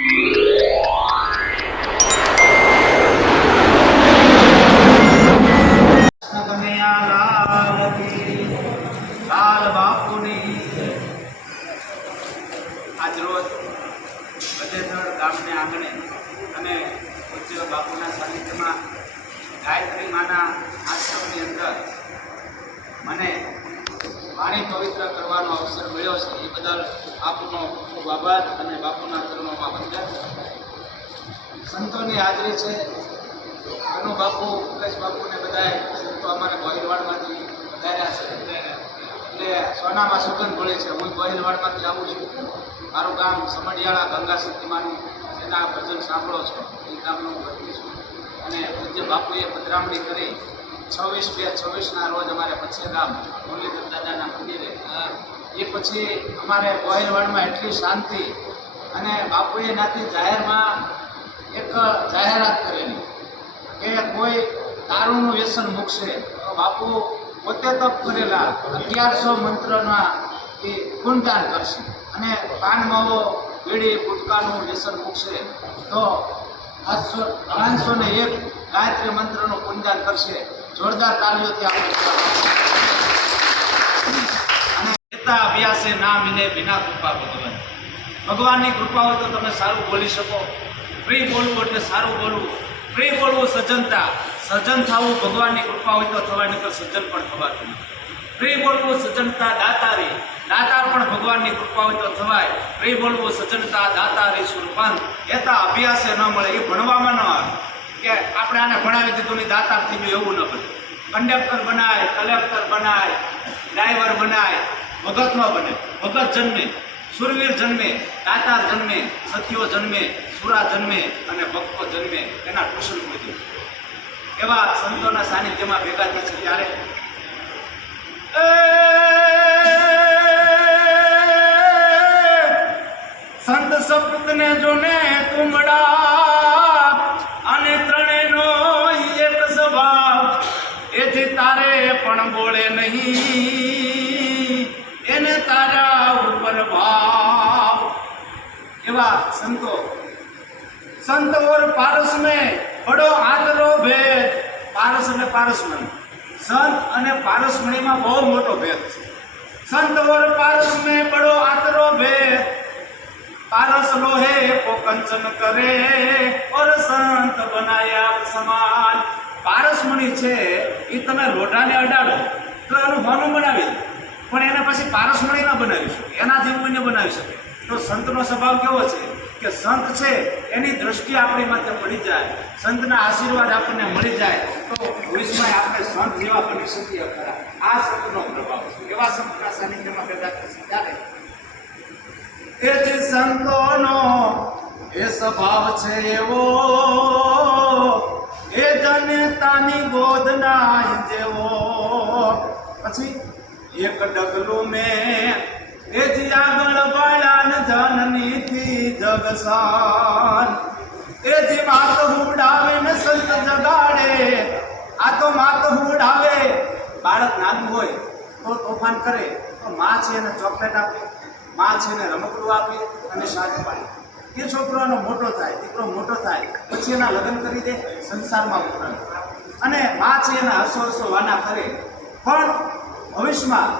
આજરોજ બધેધડ ગામને આંગણે અને પૂજ્ય બાપુના સાનિધ્યમાં ગાયત્રી માના આશ્રમની અંદર મને વાણી પવિત્ર કરવાનો અવસર મળ્યો છે. એ બદલ આપનો ખૂબ આભાર અને બાપુના ચરણોમાં વંદન. સંતોની હાજરી છે. અનુ બાપુ, મુકેશ બાપુને બધાએ સંતો અમારે ગોહિલવાડમાંથી વધાર્યા છે. એટલે સોનામાં સુગંધ મળે છે. હું ગોહિલવાડમાંથી આવું છું. મારું ગામ સમઢિયાળા ગંગા સતીમાનું જેના ભજન સાંભળો છો એ ગામનું વતની છું. અને પૂજ્ય બાપુએ પધરામણી કરી 26/2/26ના રોજ અમારે પછે ગામ મુરલીધર દાદાના મંદિરે. એ પછી અમારે ગોહિલવાડમાં એટલી શાંતિ અને બાપુએ નાથી જાહેરમાં એક જાહેરાત કરેલી કે કોઈ દારૂનું વ્યસન મૂકશે તો બાપુ પોતે તપ કરેલા 1100 મંત્રના એ ગુણગાન કરશે અને પાન માવો બીડી ગુટકાનું વ્યસન મૂકશે તો 501 ગાયત્રી મંત્રનું ગુણગાન કરશે. જોરદાર તાળીઓથી આપણે અને એતા અભ્યાસે ના મિલે વિના કૃપા ભગવાન. ભગવાનની કૃપા હોય તો તમે સારું બોલી શકો. પ્રિય બોલવું એટલે સારું બોલવું. પ્રિય બોલવું સજ્જનતા. સજ્જન થવું ભગવાનની કૃપા હોય તો થવાય, નકર સજ્જન પણ થવાતું નથી. પ્રિય બોલવું સજ્જનતા દાતારી. દાતાર પણ ભગવાનની કૃપા હોય તો થવાય. પ્રિય બોલવું સજ્જનતા દાતારી સુરપાન. એતા અભ્યાસે ન મળે. એ ભણવામાં ન આવે કે આપણે આને ભણાવી દીધું ને દાતાર થઈ ગયું એવું ન બને. કંડક્ટર બનાય, કલેક્ટર બનાય, ડ્રાઈવર બનાય, ભગત ન બને. ભગત જન્મે, સુરવીર જન્મે, દાતાર જન્મે, સખીઓ જન્મે, સુરા જન્મે અને ભક્તો જન્મે. એના ટ્યુશન પૂછ્યું. એવા સંતોના સાનિધ્યમાં ભેગા થાય છે ત્યારે સંત સપૂતને જોને તુમડા અને ત્રણેયનો એક સ્વભાવ. એથી તારે પણ બોલે નહીં, એને તારા ઉપર ભાવ. એવા સંતો. સંત ઓર પારસ में बड़ो आदरो भेद. पारस એટલે પારસમણી. સંત અને પારસમણીમાં બહુ મોટો ભેદ છે. संत और पारस में बड़ो आदरो भेद. पारस लोहे को कंचन करे और संत बनाया સમાન. પારસમણી છે એ તમે લોઢાને અડાડો તો એનું હોનું બનાવી દે, પણ એને પછી પારસમણી ન બનાવી શકે, એના જેવું ન બનાવી શકે. તો સંતનો સ્વભાવ કેવો છે કે સંત છે એની દ્રષ્ટિ આપણી માથે પડી જાય, સંતના આશીર્વાદ આપણને મળી જાય તો ભવિષ્યમાં આપણે સંત જેવા બની શકીએ ખરા. આ સંતનો પ્રભાવ છે. એવા સંતના સાનિધ્યમાં ભેગા થશે ત્યારે એ જે સંતોનો એ સ્વભાવ છે એવો, એ જનતાની ગોદના જેવો. પછી એક ડગલું મેં એ જ આગળ બાળાન જનનીથી જગસાન. એ જ માત હુડાવે ને સંત જગાડે. આ તો માત હુડાવે. બાળક નાનું હોય તો તોફાન કરે તો માં છે એને ચોકલેટ આપે, માં છે એને રમકડું આપે અને શાક પાડે. એ છોકરાનો મોટો થાય, દીકરો મોટો થાય પછી એના લગ્ન કરી દે, સંસારમાં ઉતરે અને માં છે એના હસો હસો વાના કરે. પણ ભવિષ્યમાં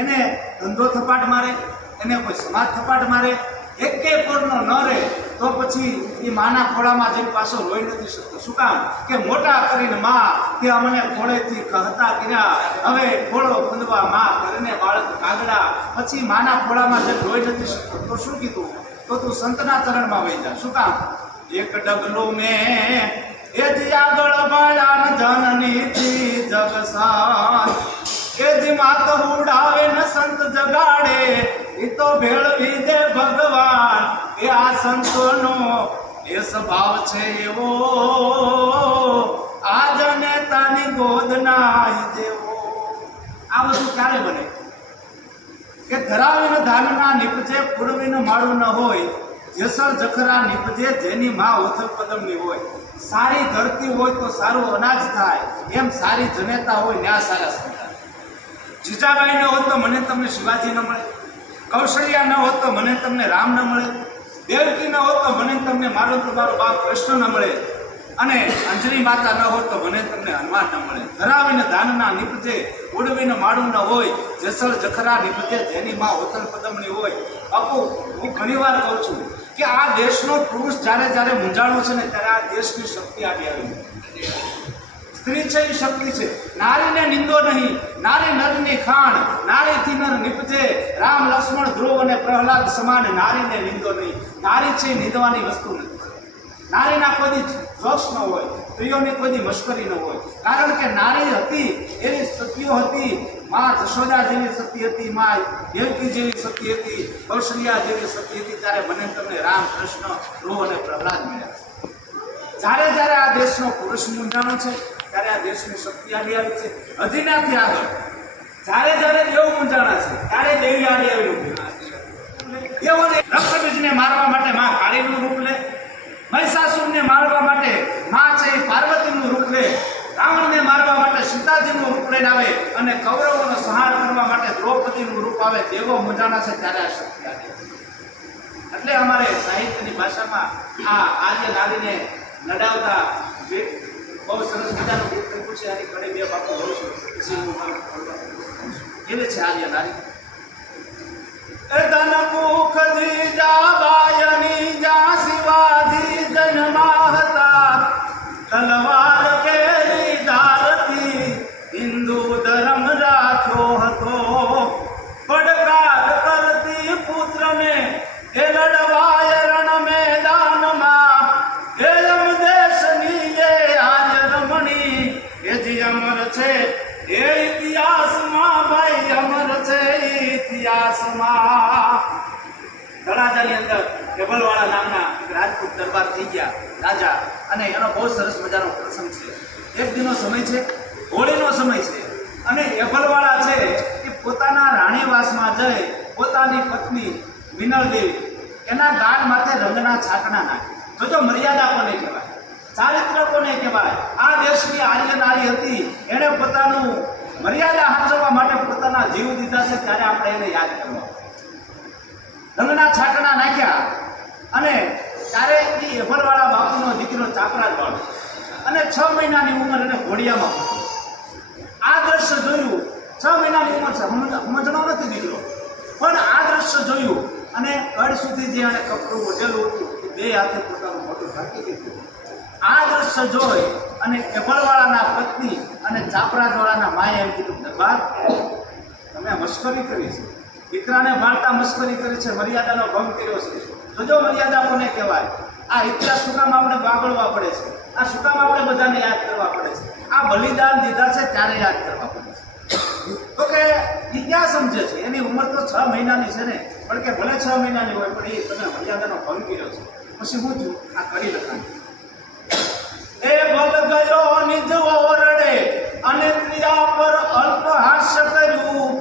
એને ધંધો થપાટ મારે, એને કોઈ સમાજ થપાટ મારે, એકે કોરનો ન રહે તો પછી એ માના ખોળામાં જઈને પાછો રોઈ નથી શકતો. શું કામ કે મોટા કરીને માં કે અમને ખોળેથી કહતા કર્યા, હવે ખોળો ખુંદવા માં કરીને બાળક કાગડા. પછી માના ખોળામાં જઈને રોઈ નથી શકતો તો શું કીધું? તો તું સંતના ચરણમાં વહી જા. શું કામ? એક ડગલું મેં એ જ આગળ બાળાન જનનીથી જગસાન. એ જ માત ઉડાવે ને સંત જગાડે, એ તો ભેળવી દે ભગવાન. એ આ સંતોનો એ સ્વભાવ છે એવો, આ જનેતાની ગોદના જેવો. આ બધું ક્યારે બને કે ધરાવીને ધાનના નીપજે, પૂરવીને માળું ન હોય, જેસર જખરા નીપજે, જેની માં ઓથલ પદમની હોય. સારી ધરતી હોય તો સારું અનાજ થાય, એમ સારી જનેતા હોય ન્યા સારા સંતાન. જીજાબાઈ ન હોત તો મને તમને શિવાજી ન મળે, કૌશલ્યા ન હોત તો મને તમને રામ ન મળે, દેવકી ન હોત તો મને તમને મારો તમારો બાપ કૃષ્ણ ન મળે, અને અંજલિ માતા ન હોત તો મને તમને હનુમાન ન મળે. ધરાવીને ધાનના નિપજે, ઉડવીને માળું ન હોય, જસળ જખરા નિપજે, જેની માં હોતલ પદમની હોય. બાપુ, હું ઘણી વાર કહું છું કે આ દેશનો પુરુષ જ્યારે મૂંઝાણો છે ને, ત્યારે આ દેશની શક્તિ આવી આવી. સ્ત્રી છે એ શક્તિ છે. નારીને નિંદો નહીં, નારી નરની ખાણ, નારીથી નર નિપજે. રામ લક્ષ્મણ ધ્રુવ અને પ્રહલાદ સમાન નારીને નિંદો નહીં. નારી છે એ નિંદવાની વસ્તુ નથી. નારીના કોઈ જોશ ન હોય, સ્ત્રીઓની કોઈ મશ્કરી ન હોય, કારણ કે નારી હતી એવી સતીઓ હતી. માં જશોદા જેવી સતી હતી, માં દેવકી જેવી સતી હતી, કૌશલ્યા જેવી સતી હતી. ત્યારે મને તમને રામ, કૃષ્ણ, ધ્રુવ અને પ્રહલાદ મળ્યા. જ્યારે આ દેશનો પુરુષ મૂંઝાણો છે, ત્યારે આ દેશની શક્તિ આડી આવી છે. હજી નાથી આગળ જ્યારે દેવ મૂંઝાણા છે, ત્યારે દેવી આડી આવી. દેવોને રક્તબીજને મારવા માટે માં કાળીનું રૂપ લે, મહિષાસુરને મારવા માટે માં છે એ પાર્વતીનું રૂપ લે, રાવણને મારવા માટે સીતાજીનું રૂપ લઈને આવે, અને કૌરવોનો સંહાર કરવા માટે દ્રૌપદીનું રૂપ આવે. દેવો મૂંઝાણા છે ત્યારે આ શક્તિ આવે. એટલે અમારે સાહિત્યની ભાષામાં આ આર્ય નારીને લડાવતા બહુ સરસ મજાનું ગીત લખ્યું છે. આની ઘણી બે બાપુ હોઉં છું. કેવી છે આર્ય નારી? ધન મુખથી જાબાયની જા શિવાજી જન્મા હતા, તલવાર કેરી ધારથી હિન્દુ ધર્મ રાખ્યો હતો. પડકાર કરતી પુત્રને એ લડવાય રણ મેદાનમાં, એ યમ દેશની એ આર્ય રમણી, એ જે અમર છે એ ઇતિહાસમાં, ભાઈ અમર છે ઇતિહાસમાં. તળાજાની અંદર કેબલવાળા નામના એક રાજપૂત દરબાર થઈ ગયા રાજા, અને એનો બહુ સરસ મજાનો પ્રસંગ છે. એક દિનનો સમય છે, હોળીનો સમય છે, અને એભલવાળા છે એ પોતાના રાણીવાસમાં જઈ પોતાની પત્ની મિનળદેવી એના ગાઢ માથે રંગના છાંટણા નાખે. જોજો મર્યાદા કોને કહેવાય, ચારિત્ર કોને કહેવાય. આ દેશની આર્ય નારી હતી, એણે પોતાનું મર્યાદા સાચવવા માટે પોતાના જીવ દીધા છે. ત્યારે આપણે એને યાદ કરવા રંગના છાંટણા નાખ્યા, અને ત્યારે એ એભલવાળા બાપુનો દીકરો ચાપરાજ વાળો, અને 6 મહિનાની ઉંમર એને ઘોડિયામાં. આ દ્રશ્ય જોયું, 6 મહિનાની ઉંમર છે, સમજણો નથી દીકરો, પણ આ દ્રશ્ય જોયું અને કડ સુધી જે એને કપડું ઓઢેલું હતું, બે હાથે પોતાનું મોટું ઢાંકી દીધું. આ દ્રશ્ય જોઈ અને એભલવાળાના પત્ની અને ચાપરાજવાળાના માએ એમ કીધું, દરબાર તમે મશ્કરી કરી છે, દીકરાને વાળતા મશ્કરી કરી છે, મર્યાદાનો ભંગ કર્યો છે. જોજો મર્યાદા કોને કહેવાય. આ ઇતિહાસ શું કામ આપણે વાગળવા પડે છે, આ શું કામ આપણે બધાને યાદ કરવા પડે છે. આ બલિદાન દીધા છે ત્યારે યાદ કરવા પડે છે. તો કે એ ક્યાં સમજે છે, એની ઉંમર તો 6 મહિનાની છે ને, પણ કે ભલે 6 મહિનાની હોય, પણ એ તમે મર્યાદાનો ભંગ કર્યો છે. પછી હું છું આ કરી લખાણ. એ ભગ ગયો નિજ ઓરડે અને ત્રિયા પર અલ્પ હાસ્ય કર્યું,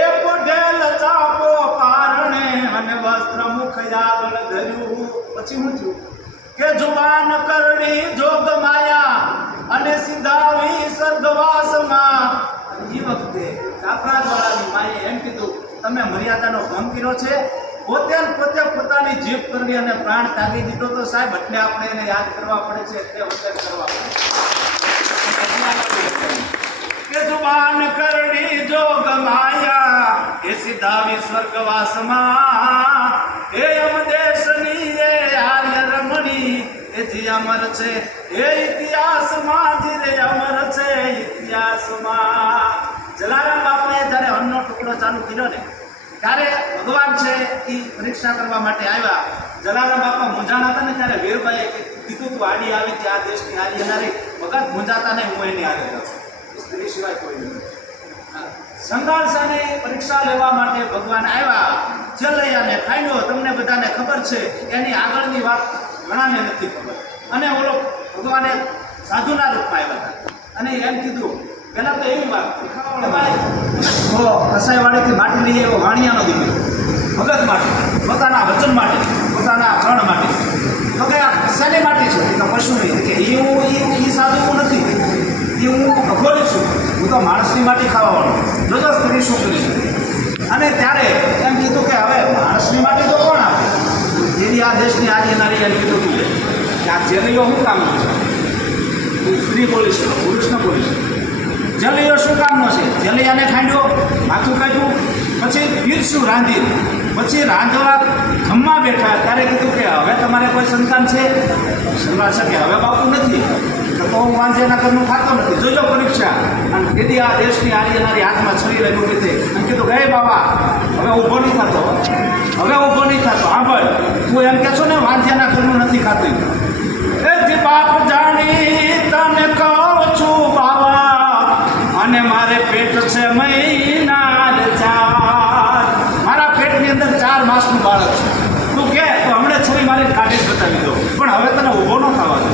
એ પોઢેલ ચાપો પારણે અને વસ્ત્ર મુખ આગળ ધર્યું. પછી હું છું કે જુબાન કરડી જોગ માયા અને સીધાવી સ્વર્ગવાસમાં. એ વખતે ચાપરાજવાળાની માએ એમ કીધું, તમે મર્યાદાનો ભંગ કર્યો છે, પોતે પોતાની જીભ કરડી અને પ્રાણ ત્યાગી દીધો. તો સાહેબ એટલે આપણે એને યાદ કરવા પડે છે, એટલે વખત કરવા પડે કે જુબાન કરડી જોગ માયા એ સીધાવી સ્વર્ગવાસમાં, એ યમ દેશની એ આર્ય રમણી, એ જે અમર છે એ ઇતિહાસમાં, જે અમર છે ઇતિહાસમાં. જલારામ બાપુએ જ્યારે અન્નનો ટુકડો ચાલુ કર્યો ને, ત્યારે ભગવાન છે એ પરીક્ષા કરવા માટે આવ્યા. જલારામ બાપા મૂંઝાણા હતા ને, ત્યારે વીરબાઈએ કીધું તું આડી આવી કે આ દેશની આર્ય નારી વખત મૂંઝાતા નહીં, હું એની આરે રહું, સ્ત્રી સિવાય કોઈ નહીં. સંઘર્ષની પરીક્ષા લેવા માટે ભગવાન આવ્યા. ચલૈયાને ખાંડો તમને બધાને ખબર છે, એની આગળની વાત ઘણાને નથી ખબર. અને ઓલો ભગવાને સાધુના રૂપમાં આવ્યા હતા, અને એમ કીધું પહેલા તો એવી વાત કસાઈવાડીથી માટી લઈ આવ્યો વાણિયાનો દીકરો, ભગત માટે, પોતાના વચન માટે, પોતાના પ્રણ માટે. તો કે આ શાની માટી છે? તો પશુની. કે એ સાધુ હું નથી, એ હું અઘોરી છું, હું તો માણસની માટી ખાવાવાળો. જોજો સ્ત્રી શું કરી શકે. અને ત્યારે એમ કીધું કે હવે માણસની માટી તો કોણ આપે? જેવી આ દેશ કે આ જેલીઓ શું કામનો છે? તું સ્ત્રી બોલી છે, પુરુષ ન બોલી છે. જલિયો શું કામનો છે? જલિયાને ખાંડ્યો, માથું કાઢ્યું, પછી પીરસું રાંધી, પછી રાંધવા જમવા બેઠા ત્યારે કીધું કે હવે તમારે કોઈ સંતાન છે? સલાહ છે કે હવે બાપુ નથી, તો હું વાંજેના ઘરનું ખાતો નથી. જોજો પરીક્ષા. અને કીધી આ દેશની આર્યનારી હાથમાં છરી લઈને ઊભી થઈ અને કીધું હે બાબા હવે ઊભો નહીં થતો, હવે ઊભો નહીં થતો. હા ભાઈ તું એમ કે છો ને વાંજ્યાના ઘરનું નથી ખાતું. એ બાપ જાણી તને કહું છું બાબા, અને મારે પેટ છે મહિના 4, મારા પેટની અંદર 4 માસનું બાળક છે. તું કે તો હમણાં છરી મારી કાઢી જ બતાવી દો, પણ હવે તને ઊભો ન થવા દો.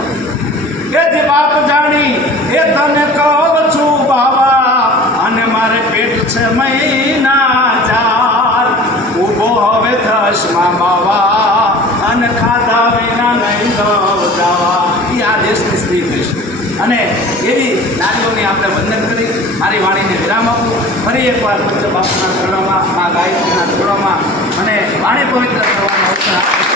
એ જે બાપ જાણી એ તને કહું છું બાબા, અને મારે પેટ છે મહિના 4, ઊભો હવે થશ માં બાવા, અને ખાધા વિના નહીં જવા. એ આ દેશની સ્ત્રી થઈશ. અને એવી નારીઓની આપણે વંદન કરી મારી વાણીને વિરામ આપું. ફરી એકવાર પંચ બાપુના ચરણોમાં, આ ગાયત્રીના ચરણોમાં અને વાણી પવિત્ર કરવાનો અવસર આપો.